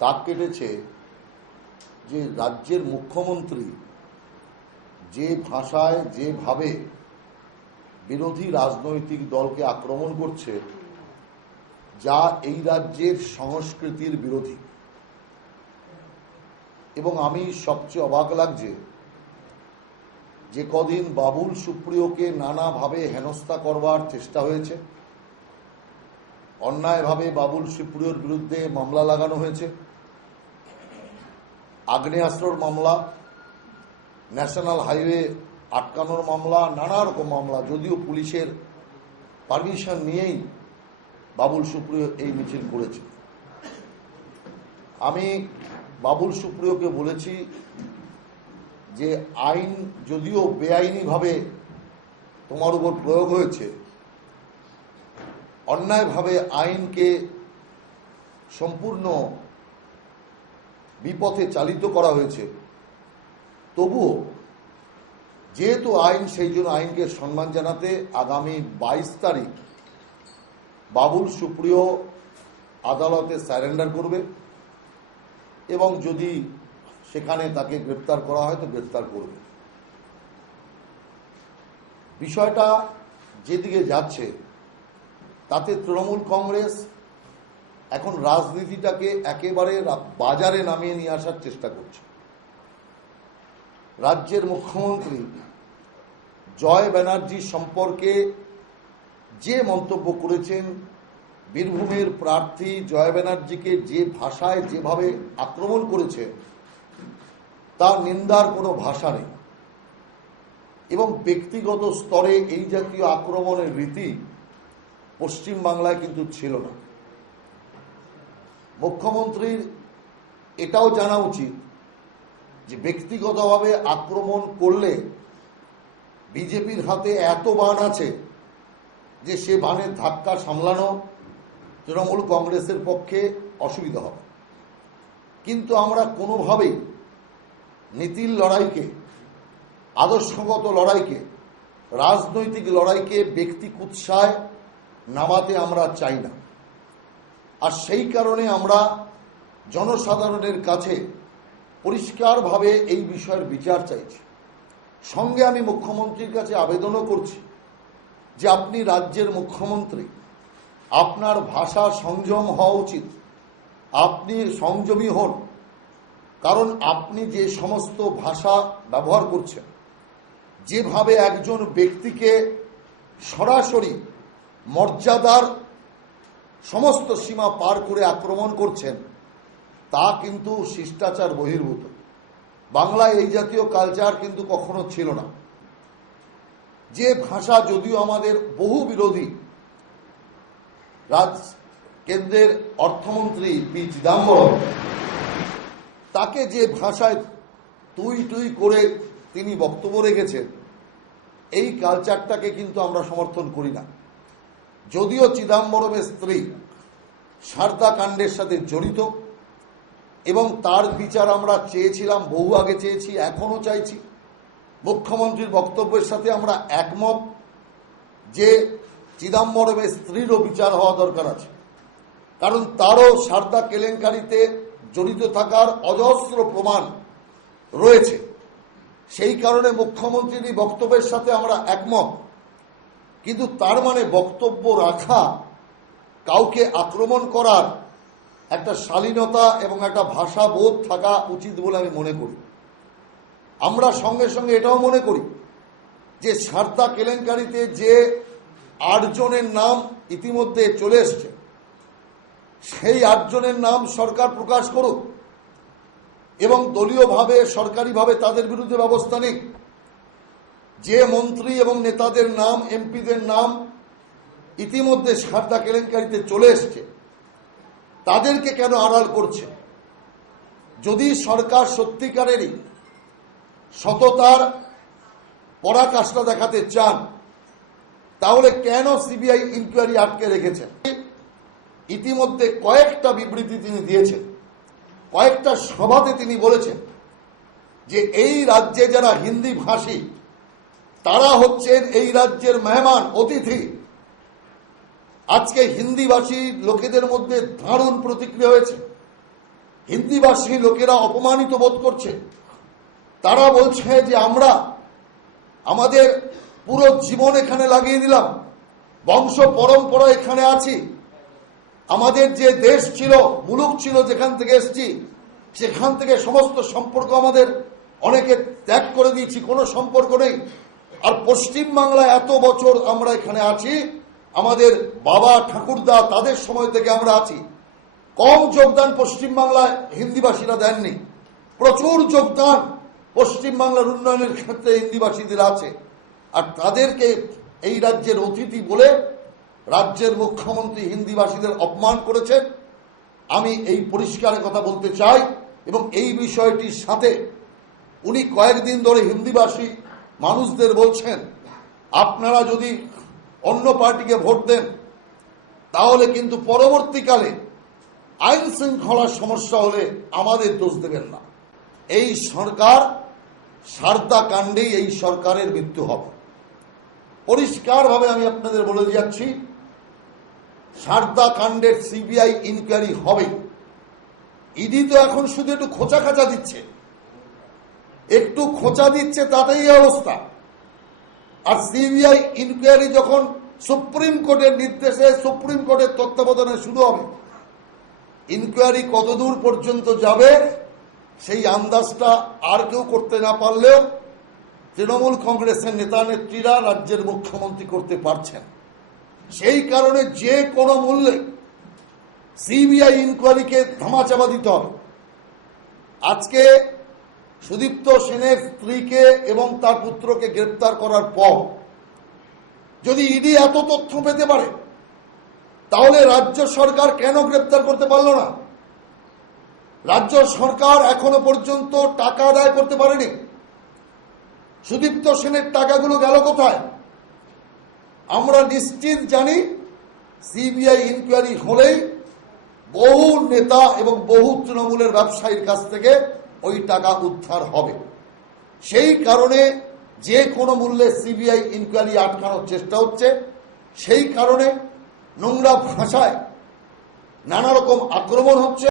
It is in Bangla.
দাগ কেটেছে যে রাজ্যের মুখ্যমন্ত্রী যে ভাষায় যেভাবে বিরোধী রাজনৈতিক দলকে আক্রমণ করছে, যা এই রাজ্যের সংস্কৃতির বিরোধী। এবং আমি সবচেয়ে অবাক লাগছে যে কদিন বাবুল সুপ্রিয়কে নানাভাবে হেনস্থা করবার চেষ্টা হয়েছে, অন্যায়ভাবে বাবুল সুপ্রিয়র বিরুদ্ধে মামলা লাগানো হয়েছে, আগ্নেয়াস্ত্রর মামলা, ন্যাশনাল হাইওয়ে আটকানোর মামলা, নানা রকম মামলা, যদিও পুলিশের পারমিশন নিয়েই বাবুল সুপ্রিয় এই মিছিল করেছে। আমি বাবুল সুপ্রিয়কে বলেছি যে আইন যদিও বেআইনিভাবে তোমার উপর প্রয়োগ হয়েছে, অন্যায়ভাবে আইনকে সম্পূর্ণ বিপথে চালিত করা হয়েছে, তবুও যেহেতু আইন, সেই জন্য আইনকে সম্মান জানাতে আগামী 22 তারিখ বাবুল সুপ্রিয় আদালতে সারেন্ডার করবে এবং যদি সেখানে তাকে গ্রেপ্তার করা হয় তো গ্রেপ্তার করবে। বিষয়টা যেদিকে যাচ্ছে তাতে তৃণমূল কংগ্রেস এখন রাজনীতিটাকে একেবারে বাজারে নামিয়ে নিয়ে আসার চেষ্টা করছে। রাজ্যের মুখ্যমন্ত্রী জয় ব্যানার্জি সম্পর্কে যে মন্তব্য করেছেন, বীরভূমের প্রার্থী জয় ব্যানার্জিকে যে ভাষায় যেভাবে আক্রমণ করেছে, তার নিন্দার কোনো ভাষা নেই। এবং ব্যক্তিগত স্তরে এই জাতীয় আক্রমণের রীতি পশ্চিমবাংলায় কিন্তু ছিল না। মুখ্যমন্ত্রীর এটাও জানা উচিত যে ব্যক্তিগতভাবে আক্রমণ করলে বিজেপির হাতে এত বাণ আছে যে সে বাণের ধাক্কা সামলানো তৃণমূল কংগ্রেসের পক্ষে অসুবিধা হবে। কিন্তু আমরা কোনোভাবেই নীতির লড়াইকে, আদর্শগত লড়াইকে, রাজনৈতিক লড়াইকে ব্যক্তি কুৎসায় নামাতে আমরা চাই না। আর সেই কারণে আমরা জনসাধারণের কাছে পরিষ্কারভাবে এই বিষয়ের বিচার চাইছি। সঙ্গে আমি মুখ্যমন্ত্রীর কাছে আবেদনও করছি যে আপনি রাজ্যের মুখ্যমন্ত্রী, আপনার ভাষা সংযম হওয়া উচিত, আপনি সংযমী হন। কারণ আপনি যে সমস্ত ভাষা ব্যবহার করছেন, যেভাবে একজন ব্যক্তিকে সরাসরি মর্যাদার সমস্ত সীমা পার করে আক্রমণ করছেন, তা কিন্তু শিষ্টাচার বহির্ভূত। বাংলায় এই জাতীয় কালচার কিন্তু কখনো ছিল না। যে ভাষা যদিও আমাদের বহু বিরোধী, কেন্দ্রের অর্থমন্ত্রী পি চিদাম্বরম, তাকে যে ভাষায় তুই তুই করে তিনি বক্তব্য রেখেছেন, এই কালচারটাকে কিন্তু আমরা সমর্থন করি না। যদিও চিদাম্বরমের স্ত্রী সারদা কাণ্ডের সাথে জড়িত এবং তার বিচার আমরা চেয়েছিলাম, বহু আগে চেয়েছি, এখনো চাইছি। মুখ্যমন্ত্রীর বক্তব্যের সাথে আমরা একমত যে চিদাম্বরমের স্ত্রীরও বিচার হওয়া দরকার আছে, কারণ তারও সারদা কেলেঙ্কারিতে জড়িত থাকার অজস্র প্রমাণ রয়েছে। সেই কারণে মুখ্যমন্ত্রীর বক্তব্যের সাথে আমরা একমত। কিন্তু তার মানে বক্তব্য রাখা, কাউকে আক্রমণ করার একটা শালীনতা এবং একটা ভাষাবোধ থাকা উচিত বলে আমি মনে করি। আমরা সঙ্গে সঙ্গে এটাও মনে করি যে সারদা কেলেঙ্কারিতে যে 8 জনের নাম ইতিমধ্যে চলে এসছে, সেই 8 জনের নাম সরকার প্রকাশ করুক এবং দলীয়ভাবে, সরকারিভাবে তাদের বিরুদ্ধে ব্যবস্থা নিক। যে মন্ত্রী এবং নেতাদের নাম, এমপিদের নাম ইতিমধ্যে সারদা কেলেঙ্কারিতে চলে এসছে, তাদেরকে কেন আড়াল করছে? যদি সরকার সত্যিকারেরই সততার পরাকাষ্ঠা দেখাতে চান, তাহলে কেন সিবিআই ইনকোয়ারি আটকে রেখেছেন? ইতিমধ্যে কয়েকটা বিবৃতি তিনি দিয়েছেন, কয়েকটা সভাতে তিনি বলেছেন যে এই রাজ্যে যারা হিন্দি ভাষী, তারা হচ্ছেন এই রাজ্যের মেহমান অতিথি। আজকে হিন্দিভাষী লোকেদের মধ্যে দারুণ প্রতিক্রিয়া হয়েছে। হিন্দিভাষী লোকেরা অপমানিত বোধ করছে। তারা বলছে যে আমরা আমাদের পুরো জীবন এখানে লাগিয়ে দিলাম, বংশ পরম্পরা এখানে আছি, আমাদের যে দেশ ছিল, মুলুক ছিল, যেখান থেকে এসেছি সেখান থেকে সমস্ত সম্পর্ক আমাদের অনেকে ত্যাগ করে দিয়েছি, কোনো সম্পর্ক নেই। আর পশ্চিম বাংলায় এত বছর আমরা এখানে আছি, আমাদের বাবা ঠাকুরদা তাদের সময় থেকে আমরা আছি। কম যোগদান পশ্চিম বাংলায় হিন্দিভাষীরা দেননি, প্রচুর যোগদান পশ্চিম বাংলার উন্নয়নের ক্ষেত্রে হিন্দিভাষীদের আছে। আর তাদেরকে এই রাজ্যের অতিথি বলে রাজ্যের মুখ্যমন্ত্রী হিন্দিভাষীদের অপমান করেছেন। আমি এই পরিষ্কার কথা বলতে চাই, এবং এই বিষয়টির সাথে উনি কয়েকদিন ধরে হিন্দিভাষী মানুষদের বলছেন, আপনারা যদি অন্য পার্টিকে ভোট দেন তাহলে কিন্তু পরবর্তীকালে আইন শৃঙ্খলার সমস্যা হলে আমাদের দোষ দেবেন না। এই সরকার সারদা কাণ্ডেই এই সরকারের মৃত্যু হবে। পরিষ্কারভাবে আমি আপনাদের বলে যাচ্ছি, সারদা কাণ্ডের সিবিআই ইনকোয়ারি হবে। ইডি তো এখন শুধু একটু খোঁচা খাঁচা দিচ্ছে, একটু খোঁচা দিচ্ছে, তাতেই এই অবস্থা। আর সিবিআই ইনকোয়ারি যখন সুপ্রিম কোর্টের নির্দেশে, সুপ্রিম কোর্টের তত্ত্বাবধানে শুরু হবে, ইনকোয়ারি কতদূর পর্যন্ত যাবে সেই আন্দাজটা আর কেউ করতে না পারলেও তৃণমূল কংগ্রেসের নেতা নেত্রীরা, রাজ্যের মুখ্যমন্ত্রী করতে পারছেন। সেই কারণে যে কোনো মূল্যে সিবিআই ইনকোয়ারিকে ধামাচাপা দিতে হবে। আজকে সুদীপ্ত সেনের স্ত্রীকে এবং তার পুত্রকে গ্রেপ্তার করার পর যদি ইডি এত তথ্য পেতে পারে, তাহলে রাজ্য সরকার কেন গ্রেপ্তার করতে পারল না? রাজ্য সরকার এখনো পর্যন্ত টাকা আদায় করতে পারেনি। সুদীপ্ত সেনের টাকাগুলো গেল কোথায়? আমরা নিশ্চিত জানি সিবিআই ইনকোয়ারি হলেই বহু নেতা এবং বহু তৃণমূলের ব্যবসায়ীর কাছ থেকে ওই টাকা উদ্ধার হবে। সেই কারণে যে কোনো মূল্যে সিবিআই ইনকোয়ারি আটকানোর চেষ্টা হচ্ছে। সেই কারণে নোংরা ভাষায় নানা রকম আক্রমণ হচ্ছে।